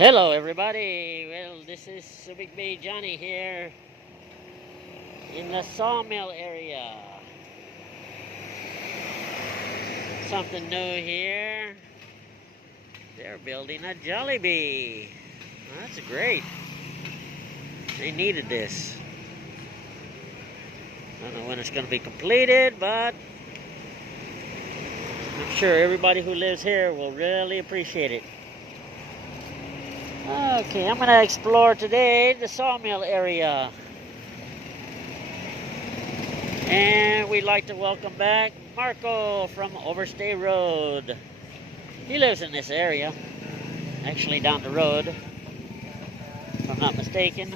Hello everybody, well this is Subic Johnny here in the Sawmill area. Something new here, they're building a Jollibee. Well, that's great, they needed this. I don't know when it's going to be completed, but I'm sure everybody who lives here will really appreciate it. Okay, I'm going to explore today the Sawmill area. And we'd like to welcome back Marco from Overstay Road. He lives in this area, actually down the road, if I'm not mistaken.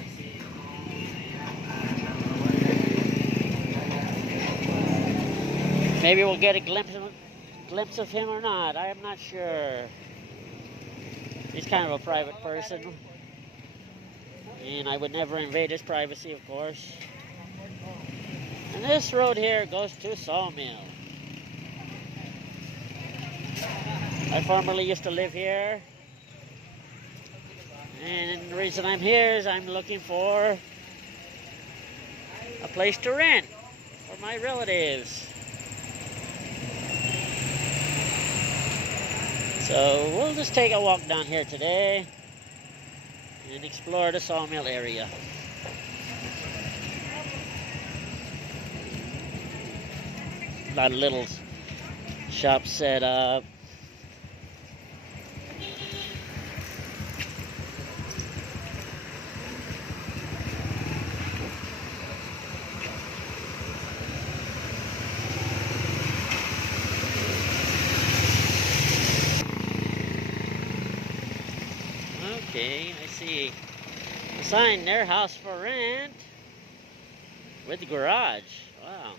Maybe we'll get a glimpse of him or not, I am not sure. He's kind of a private person, and I would never invade his privacy, of course. And this road here goes to Sawmill. I formerly used to live here, and the reason I'm here is I'm looking for a place to rent for my relatives. So we'll just take a walk down here today and explore the Sawmill area. A lot of little shops set up. Okay, I see a sign there, house for rent with the garage. Wow.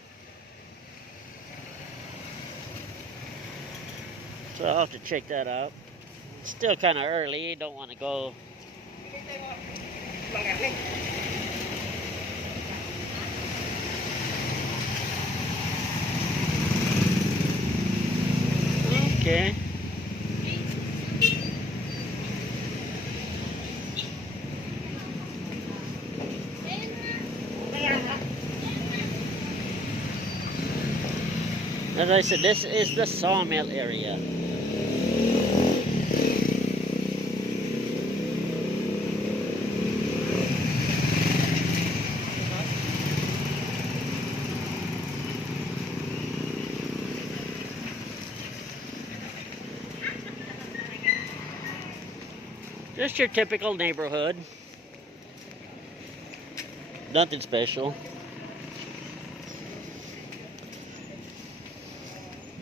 So I'll have to check that out. It's still kind of early, don't want to go. Okay. As I said, this is the Sawmill area. Just your typical neighborhood. Nothing special.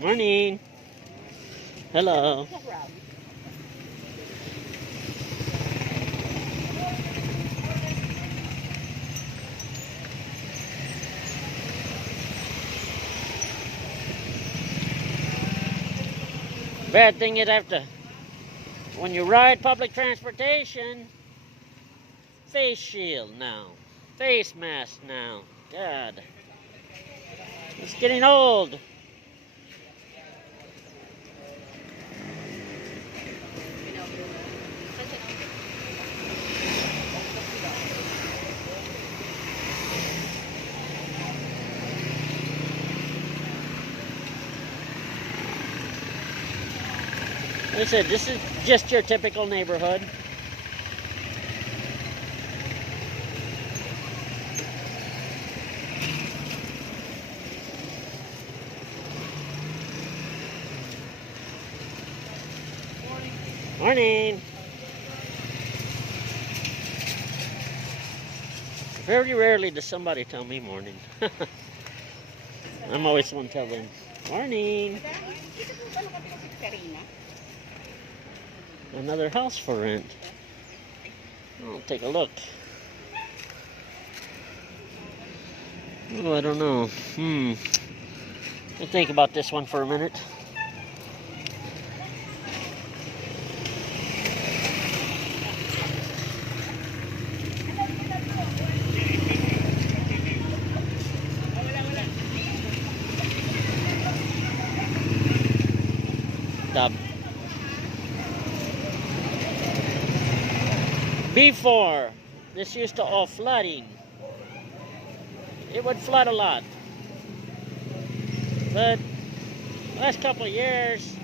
Morning. Hello. Bad thing is when you ride public transportation, face shield now, face mask now. God, it's getting old. Like I said, this is just your typical neighborhood. Morning. Very rarely does somebody tell me morning. I'm always the one telling morning. Another house for rent. I'll take a look. Oh, I don't know. I'll think about this one for a minute. Stop. Before, this used to all flooding. It would flood a lot. But last couple of years,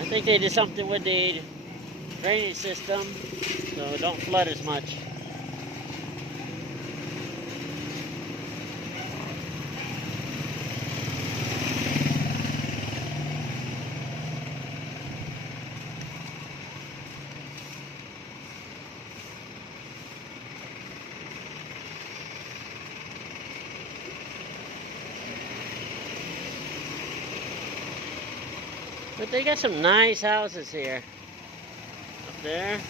I think they did something with the drainage system, so it don't flood as much. But they got some nice houses here. Up there.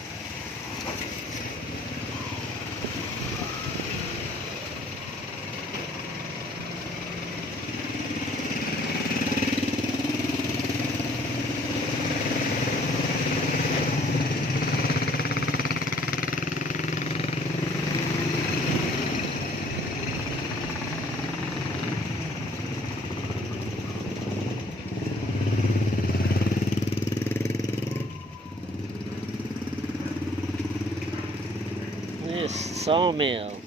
This Sawmill.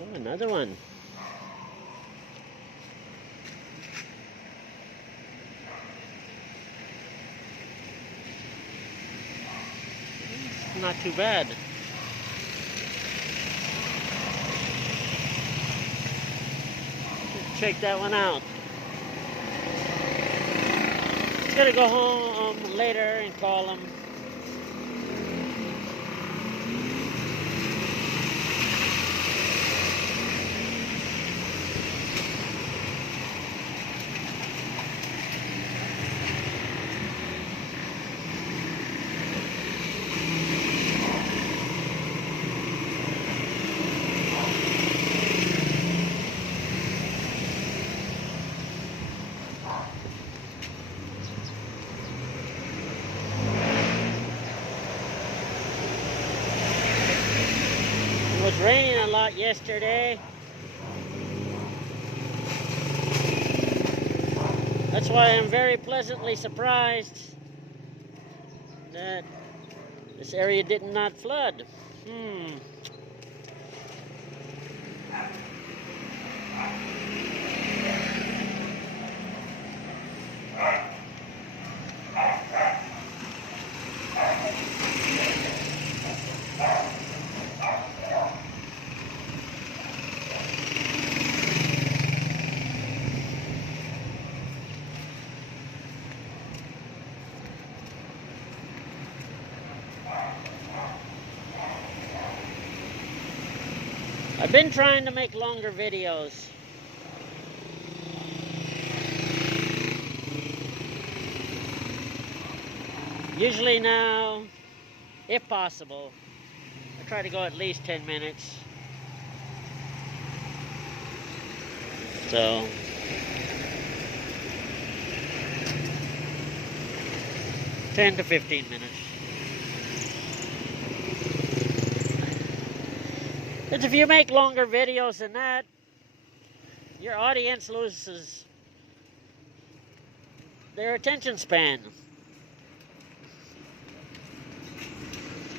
Oh, another one. Not too bad. Check that one out. Gonna go home later and call them. It was raining a lot yesterday. That's why I'm very pleasantly surprised that this area did not flood. I've been trying to make longer videos. Usually now, if possible, I try to go at least 10 minutes. So, ten to 15 minutes. But if you make longer videos than that, your audience loses their attention span.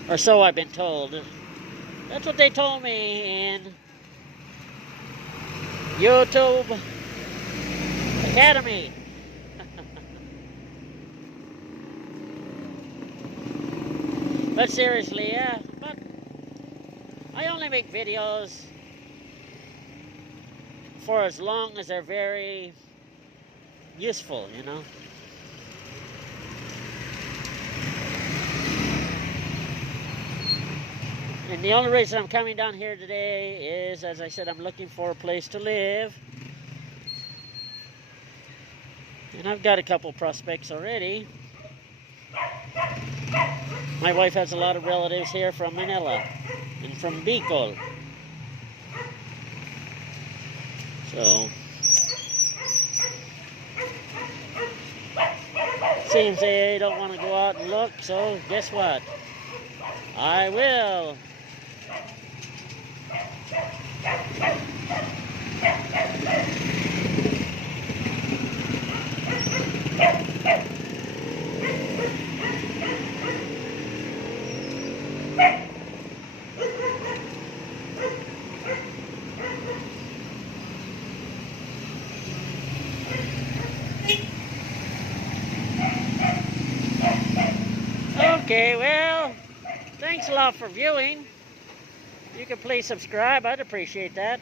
Or so I've been told. That's what they told me in YouTube Academy. But seriously, yeah. But I only make videos for as long as they're very useful, you know. And the only reason I'm coming down here today is, as I said, I'm looking for a place to live. And I've got a couple prospects already. My wife has a lot of relatives here from Manila and from Bicol. So, seems they don't want to go out and look, so guess what? I will. Okay, well, thanks a lot for viewing. You can please subscribe. I'd appreciate that.